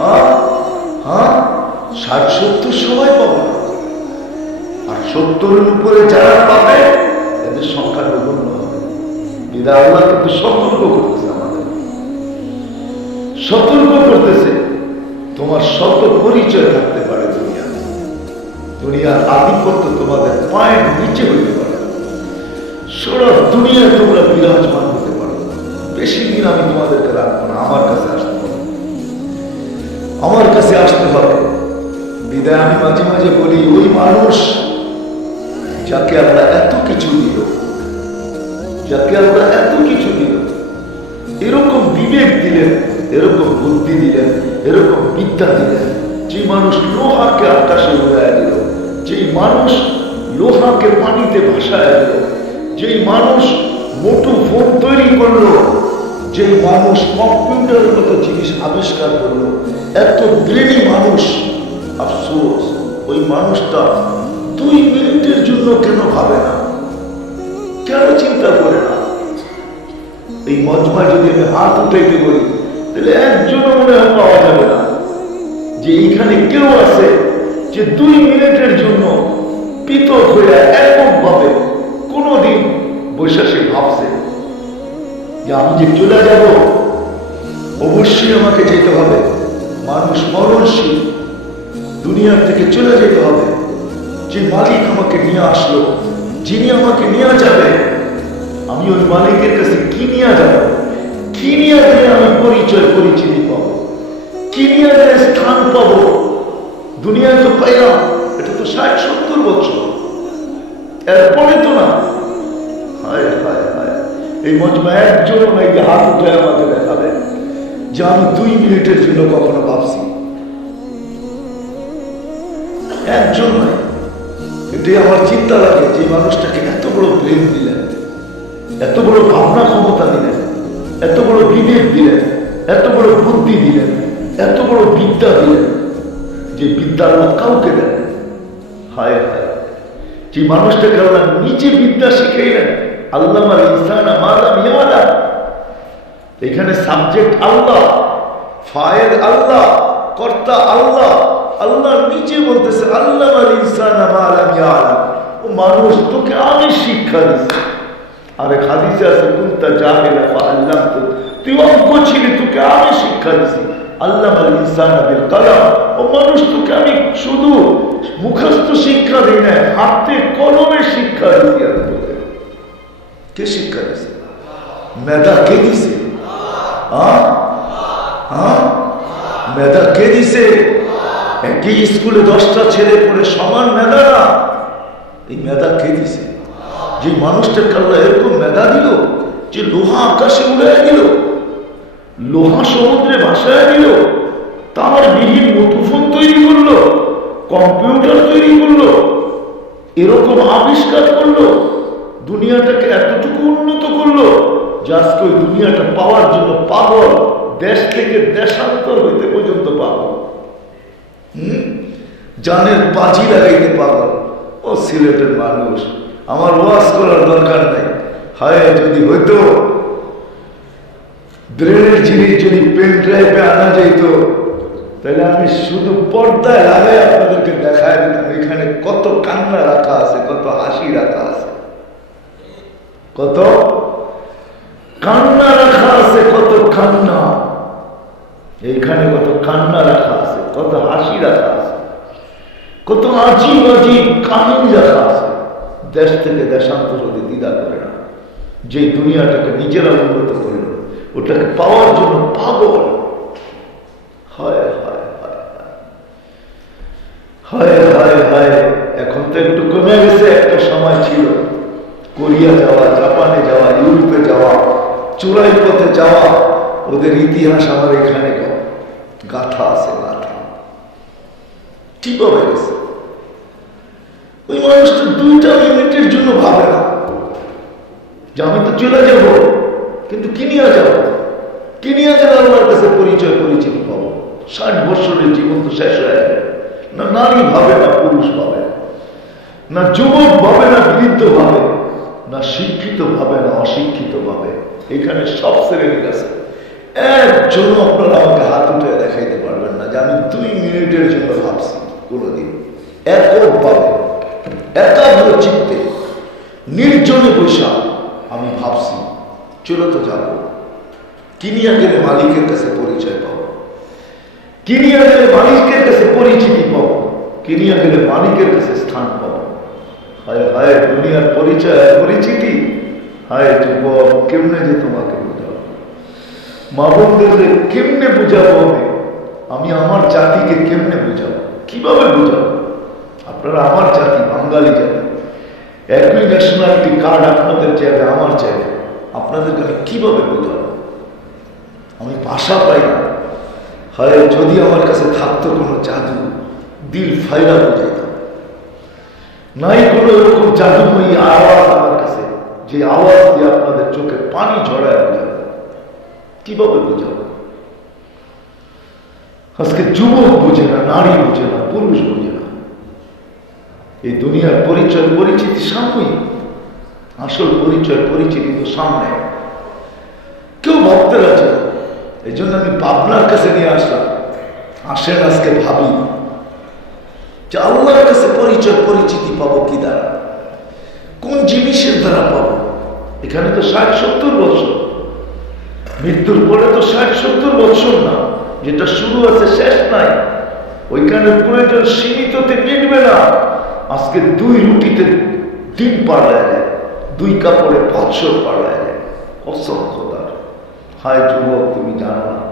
হ্যাঁ হ্যাঁ, 60-70 সবাই পাবে না। আর 70-এর উপরে যারা পাবে এদের সংখ্যা নগণ্য হবে। বিদায় আল্লাহ কিন্তু সতর্ক করতেছে, আমাদের সতর্ক করতেছে। তোমার শত পরিচয় থাকতে পারে দুনিয়ার আধিপত্য তোমাদের পায়ের নিচে হইতে পারে, সারা দুনিয়ায় তোমরা বিরাজমান হতে পারো। বেশি দিন আমি তোমাদেরকে রাখবো না, আমার কাছে আসতে হবে, আমার কাছে আসতে হবে। বিদায় আমি মাঝে মাঝে বলি, ওই মানুষ যাকে আমরা এত কিছু দিল, যাকে আমরা এত কিছু দিল, এরকম বিবেক দিলেন, এরকম বুদ্ধি দিলেন, এরকম বিদ্যা দিলেন, যে মানুষ লোহাকে আকাশে উড়ায় দিল, যে মানুষ লোহাকে পানিতে ভাসায় দিল, যে মানুষ মোটু ফোন তৈরি করলো, যে মানুষ কম্পিউটারের মতো জিনিস আবিষ্কার করলো, এত ব্রেনি মানুষ, আফসোস ওই মানুষটা 2 মিনিটের জন্য কেন ভাবে না, কেন চিন্তা করে না? এই মজমা যদি আমি হাত উঠাইতে বলি, তাহলে একজনও মনে হয় পাওয়া যাবে না যে এইখানে কেউ আছে যে 2 মিনিটের জন্য পৃথক হয়ে এককভাবে কোনোদিন বসে সে ভাবছে যে আমি যে চলে যাব, অবশ্যই আমাকে যেতে হবে, মানুষ মরণশীল, দুনিয়ার থেকে চলে যেতে হবে। যে মালিক আমাকে নিয়ে আসলো, যিনি আমাকে নিয়ে যাবে, আমি ওই মালিকের কাছে কি নিয়ে যাব? কি নিয়ে গেলে আমি পরিচয় পরিচিতি পাবো? কি নিয়ে গেলে স্থান পাবো? দুনিয়ায় তো পাইলাম, এটা তো 60-70 বছর, এরপরে তো না। হায় হায় হায়, এই মজমা একজন নাকি হাত উঠে আমাকে দেখাবে যে আমি 2 মিনিটের জন্য কখনো ভাবছি? একজন নয়। এটাই আমার চিন্তা লাগে যে মানুষটাকে এত বড় ব্রেন দিলেন, এত বড় ভাবনা ক্ষমতা দিলেন, এত বড় বিবেক দিলেন, এত বড় বুদ্ধি দিলেন, এত বড় বিদ্যা দিলেন, যে বিদ্যা আল্লাহ কাউকে দেন। হায় হায়, যে মানুষটাকে আল্লাহ নিচে বিদ্যা শিখাইলেন, আল্লামাল ইনসানা মা লাম ইয়ালাম। এখানে সাবজেক্ট আল্লাহ, ফায়েল আল্লাহ, কর্তা আল্লাহ। আল্লাহ নিচে বলতেছে আল্লামাল ইনসানা মা লাম ইয়ালাম, ও মানুষ তোকে আমি শিক্ষা দিচ্ছি। আরে হাদিসে আছে কুনতা জাহিলা ফাআল্লামতু, তুই অজ্ঞ ছিলি, তোকে আমি শিক্ষা দিচ্ছি। আল্লামাল ইনসানা বিল কলম, ও মানুষ তোকে আমি শুধু মুখস্থ শিক্ষা দিই না, হাতে কলমে শিক্ষা দিচ্ছি। আর তোকে কে শিক্ষা দিছে? মেধা কে দিছে? মেধা কে দিছে? একই স্কুলে 10টা ছেলে পড়ে সমান মেধা না, এই মেধা কে দিছে? যে মানুষটাকে আল্লাহ এরকম মেধা দিল যে লোহা আকাশে উড়ায় দিল, লোহা সমুদ্রে ভাসায় দিল, তার বিহীন মুঠোফোন তৈরি করলো, কম্পিউটার তৈরি করলো, এরকম আবিষ্কার করলো, দুনিয়াটাকে এতটুকু উন্নত করলো যে আজকে ওই দুনিয়াটা পাওয়ার জন্য পাগল, দেশ থেকে দেশান্তর হইতে পর্যন্ত পাগল, জানের বাজি লাগাইতে পাগল। ও সিলেটের মানুষ, আমার ওয়াজ করার দরকার নাই। হায় যদি হইতো ব্রেনের জিনিস যদি পেন ড্রাইভে আনা যেত, তাহলে আমি শুধু পর্দায় লাগাই আপনাদেরকে দেখায় দিতাম এখানে কত কান্না রাখা আছে, কত হাসি রাখা আছে, কত কান্না রাখা আছে, কত কান্না এইখানে, কত কান্না রাখা আছে, কত হাসি রাখা আছে, কত আজীব আজীব কাহিনী রাখা আছে। দেশ থেকে দেশান্তর হতে দ্বিধা করে না, যে দুনিয়াটাকে নিজেরা উন্নত করল, ওটাকে পাওয়ার জন্য পাগল। হায় হায় হায় হায় হায় হায়, এখন তো একটু কমে গেছে। একটা সময় ছিল কোরিয়া যাওয়া, জাপানে যাওয়া, ইউরোপে যাওয়া, চূড়াই পথে যাওয়া, ওদের ইতিহাস আমার এখানে গাথা আছে, গাথা ঠিক হয়ে গেছে। ওই মানুষটা 2টা মিনিটের জন্য ভাবে না যে আমি তো চলে যাব, কিন্তু কি নিয়ে যাব? কি নিয়ে গেলে আল্লাহর কাছে পরিচয় পরিচিতি পাবো? 60 বছরের জীবন তো শেষ হয়ে যাবে। না নারী ভাবে, না পুরুষ ভাবে, না যুবক ভাবে, না বৃদ্ধ ভাবে, না শিক্ষিত ভাবে, না অশিক্ষিত ভাবে। এখানে সব শ্রেণীর আছে। একজন আপনারা আমাকে হাত উঠে দেখাইতে পারবেন না যে মালিকের কাছে পরিচয় পাবো, কিনিয়া গেলে মালিকের কাছে পরিচিতি পাবো, কিনিয়া গেলে মালিকের কাছে স্থান পাবো। হায় হায় দুনিয়ার পরিচয় পরিচিতি, হায় যুবক কেমনে যে তোমাকে বোঝাবো, মা বোনদের কেমনে বুঝাবো, আমি আমার জাতিকে কেমনে বুঝাবো, কিভাবে বুঝাবো? আপনারা আমার জাতি বাঙালি জাতি, একই ন্যাশনালিটি কার্ড আপনাদের জায়গায় আমার জায়গায়, আপনাদেরকে আমি কিভাবে বুঝাবো? আমি ভাষা পাই না। হয় যদি আমার কাছে থাকতো কোনো জাদু, দিল ফাইলা বুঝাইতাম। নাই কোনো এরকম জাদুময়ী আওয়াজ আমার কাছে, যে আওয়াজ দিয়ে আপনাদের চোখে পানি ঝরায় বোঝাবো, কিভাবে বুঝাবো? আজকে যুবক বুঝে না, নারী বুঝে না, পুরুষ বুঝে না। এই দুনিয়ার পরিচয় পরিচিতি সাময়িক, আসল পরিচয় পরিচিতি তো সামনে। কেউ ভাবতে রাখে না। এই জন্য আমি পাবনার কাছে নিয়ে আসলাম। আসেন আজকে ভাবি যে আল্লাহর কাছে পরিচয় পরিচিতি পাবো কি দ্বারা, কোন জিনিসের দ্বারা পাবো? এখানে তো 60-70 বছর, মৃত্যুর পরে তো 60-70 বছর না, যেটা শুরু আছে শেষ নাই। ওইখানে প্রয়োজন সীমিততে মিটবে না। আজকে 2 রুটিতে দিন পাল্লায় যায়, 2 কাপড়ে বৎসর পাল্লায় যায়। অসংখ্য তার। হায় যুবক তুমি জানো না,